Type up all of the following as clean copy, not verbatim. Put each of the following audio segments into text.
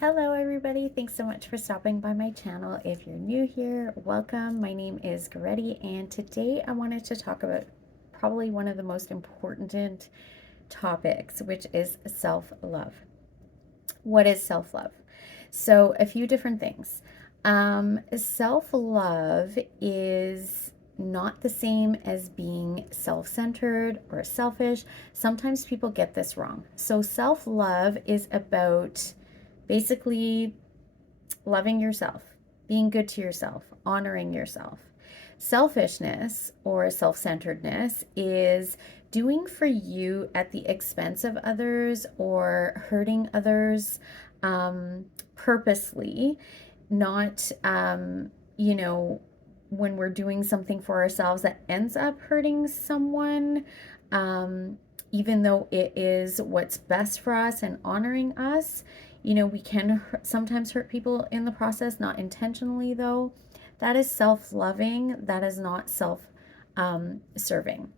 Hello everybody, thanks so much for stopping by my channel. If you're new here, welcome. My name is Goretti and today I wanted to talk about probably one of the most important topics, which is self-love. What is self-love? So a few different things. Self-love is not the same as being self-centered or selfish. Sometimes people get this wrong. So self-love is about basically loving yourself, being good to yourself, honoring yourself. Selfishness or self centeredness is doing for you at the expense of others or hurting others purposely, not, when we're doing something for ourselves that ends up hurting someone, even though it is what's best for us and honoring us. We can sometimes hurt people in the process, not intentionally though. That is self-loving. That is not self-serving,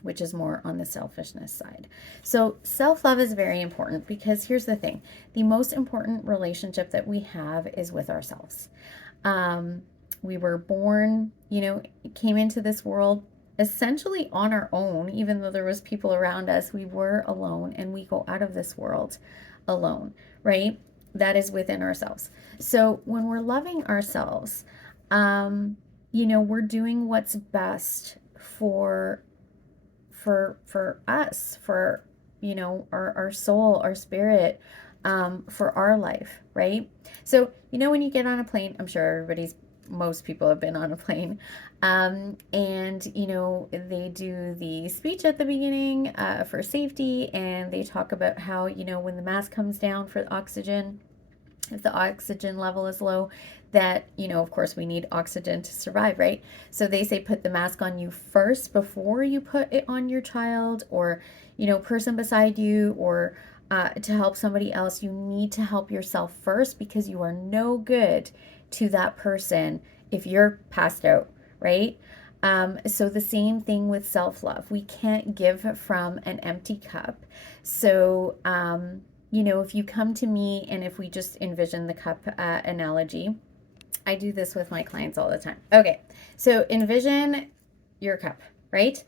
which is more on the selfishness side. So self-love is very important because here's the thing. The most important relationship that we have is with ourselves. We were born, came into this world essentially on our own. Even though there was people around us, we were alone, and we go out of this world alone, right? That is within ourselves. So when we're loving ourselves, we're doing what's best for us, for our soul, our spirit, for our life, right? So when you get on a plane, I'm sure most people have been on a plane, and they do the speech at the beginning for safety, and they talk about how when the mask comes down for oxygen, if the oxygen level is low, that of course we need oxygen to survive, right? So they say put the mask on you first before you put it on your child or person beside you, or to help somebody else. You need to help yourself first, because you are no good to that person if you're passed out, right? So the same thing with self-love. We can't give from an empty cup. So if you come to me, and if we just envision the cup analogy, I do this with my clients all the time. Okay, so envision your cup, right?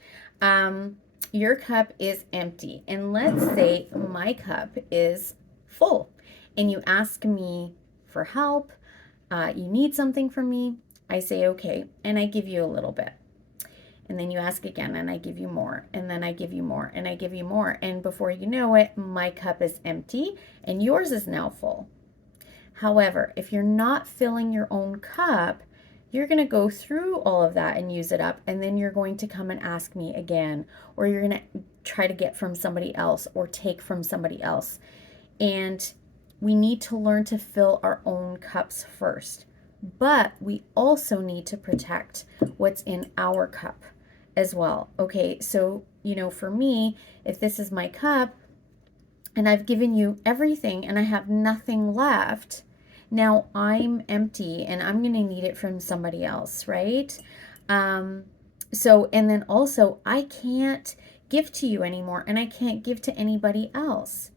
Your cup is empty, and let's say my cup is full, and you ask me for help. You need something from me. I say okay, and I give you a little bit. And then you ask again, and I give you more, and then I give you more, and I give you more. And before you know it, my cup is empty and yours is now full. However, if you're not filling your own cup, you're going to go through all of that and use it up. And then you're going to come and ask me again, or you're going to try to get from somebody else or take from somebody else. And we need to learn to fill our own cups first. But we also need to protect what's in our cup as well. Okay, so, for me, if this is my cup and I've given you everything and I have nothing left, now I'm empty and I'm going to need it from somebody else, right? So, and then also, I can't give to you anymore, and I can't give to anybody else.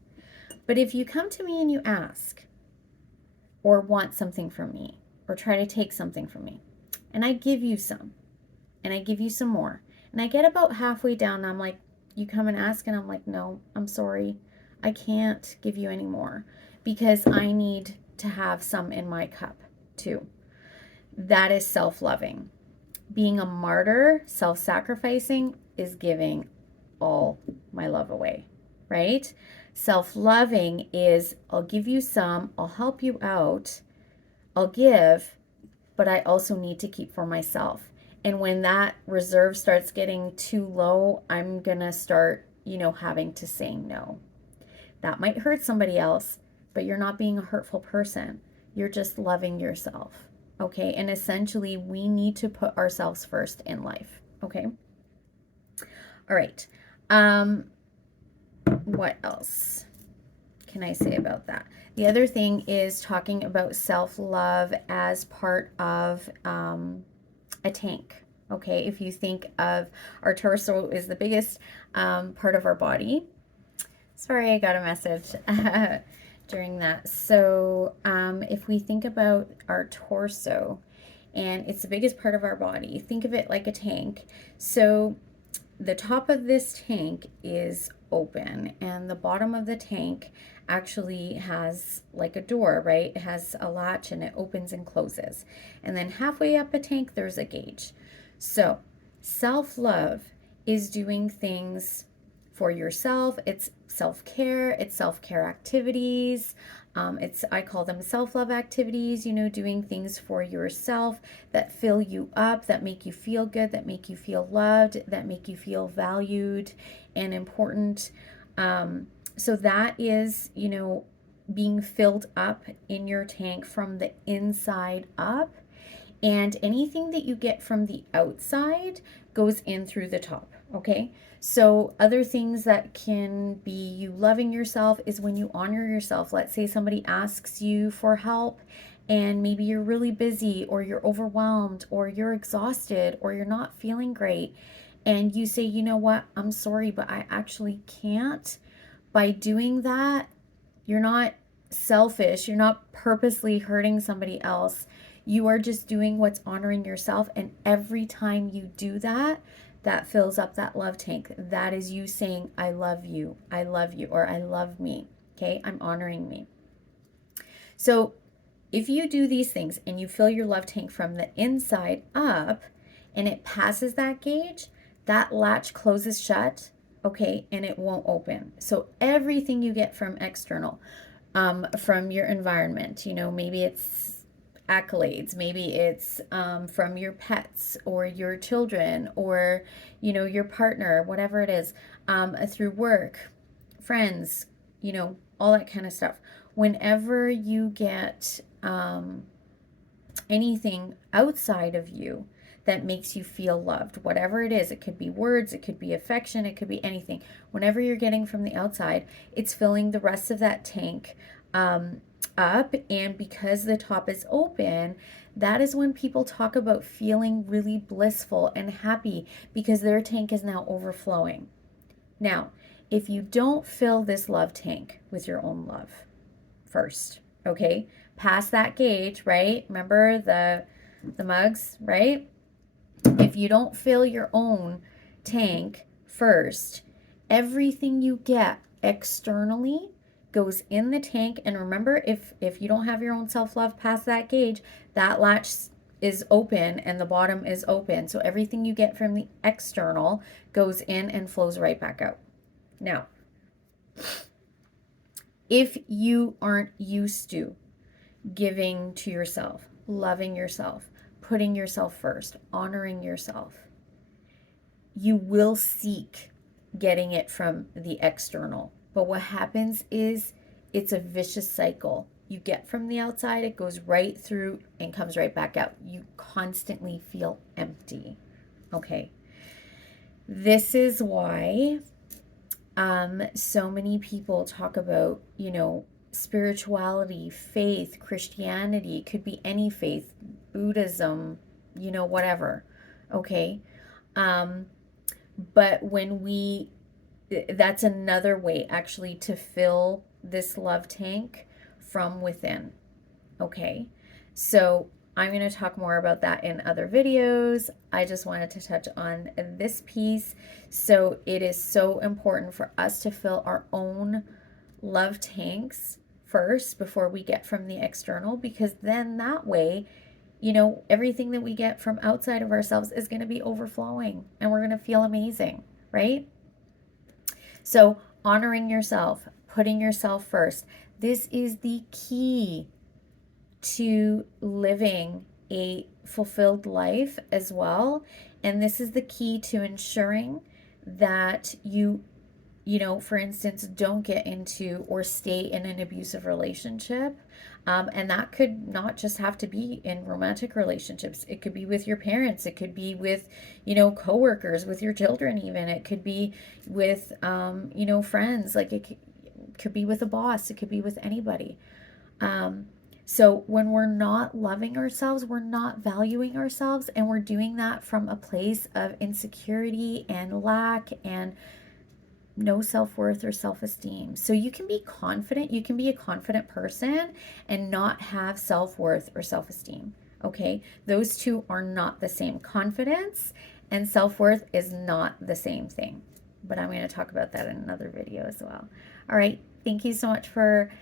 But if you come to me and you ask or want something from me or try to take something from me, and I give you some, and I give you some more, and I get about halfway down, and I'm like, you come and ask, and I'm like, no, I'm sorry. I can't give you any more because I need to have some in my cup too. That is self-loving. Being a martyr, self-sacrificing, is giving all my love away, right? Self-loving is I'll give you some, I'll help you out, I'll give, but I also need to keep for myself. And when that reserve starts getting too low, I'm gonna start, having to say no. That might hurt somebody else, but you're not being a hurtful person. You're just loving yourself. Okay, and essentially, we need to put ourselves first in life. Okay, all right. What else can I say about that? The other thing is talking about self-love as part of a tank. Okay, if you think of our torso is the biggest part of our body. Sorry, I got a message. during that. So if we think about our torso, and it's the biggest part of our body, think of it like a tank. So the top of this tank is open, and the bottom of the tank actually has like a door, right? It has a latch and it opens and closes. And then halfway up a tank, there's a gauge. So self-love is doing things for yourself. It's self-care, it's self-care activities. I call them self-love activities, doing things for yourself that fill you up, that make you feel good, that make you feel loved, that make you feel valued and important. So that is, being filled up in your tank from the inside up. And anything that you get from the outside goes in through the top, okay? So other things that can be you loving yourself is when you honor yourself. Let's say somebody asks you for help and maybe you're really busy or you're overwhelmed or you're exhausted or you're not feeling great. And you say, you know what, I'm sorry, but I actually can't. By doing that, you're not selfish. You're not purposely hurting somebody else. You are just doing what's honoring yourself. And every time you do that, that fills up that love tank. That is you saying, I love you, or I love me. Okay, I'm honoring me. So if you do these things and you fill your love tank from the inside up and it passes that gauge, that latch closes shut, okay, and it won't open. So everything you get from external, from your environment, maybe it's accolades, maybe it's from your pets or your children or, your partner, whatever it is, through work, friends, all that kind of stuff. Whenever you get anything outside of you that makes you feel loved, whatever it is, it could be words, it could be affection, it could be anything. Whenever you're getting from the outside, it's filling the rest of that tank up. And because the top is open, that is when people talk about feeling really blissful and happy because their tank is now overflowing. Now, if you don't fill this love tank with your own love first, okay, pass that gauge, right? Remember the mugs, right? If you don't fill your own tank first, everything you get externally goes in the tank. And remember, if you don't have your own self-love past that gauge, that latch is open and the bottom is open. So everything you get from the external goes in and flows right back out. Now, if you aren't used to giving to yourself, loving yourself, putting yourself first, honoring yourself, you will seek getting it from the external. But what happens is it's a vicious cycle. You get from the outside, it goes right through and comes right back out. You constantly feel empty. Okay. This is why so many people talk about, spirituality, faith, Christianity, it could be any faith, Buddhism, whatever. Okay. But that's another way actually to fill this love tank from within. Okay. So I'm going to talk more about that in other videos. I just wanted to touch on this piece. So it is so important for us to fill our own love tanks first before we get from the external, because then that way, everything that we get from outside of ourselves is going to be overflowing and we're going to feel amazing, right? So honoring yourself, putting yourself first, this is the key to living a fulfilled life as well. And this is the key to ensuring that you for instance, don't get into or stay in an abusive relationship. And that could not just have to be in romantic relationships. It could be with your parents. It could be with, coworkers, with your children even. It could be with, friends. Like it could be with a boss. It could be with anybody. So when we're not loving ourselves, we're not valuing ourselves, and we're doing that from a place of insecurity and lack and no self-worth or self-esteem. So you can be confident, you can be a confident person and not have self-worth or self-esteem. Okay? Those two are not the same. Confidence and self-worth is not the same thing. But I'm going to talk about that in another video as well. All right. Thank you so much for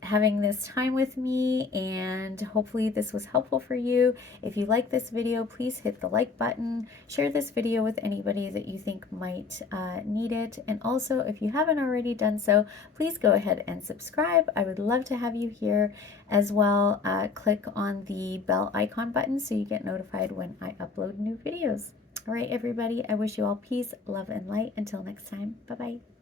having this time with me, and hopefully this was helpful for you. If you like this video, please hit the like button, share this video with anybody that you think might need it, and also if you haven't already done so, please go ahead and subscribe. I would love to have you here as well. Click on the bell icon button so you get notified when I upload new videos. All right, everybody, I wish you all peace, love, and light. Until next time, bye-bye.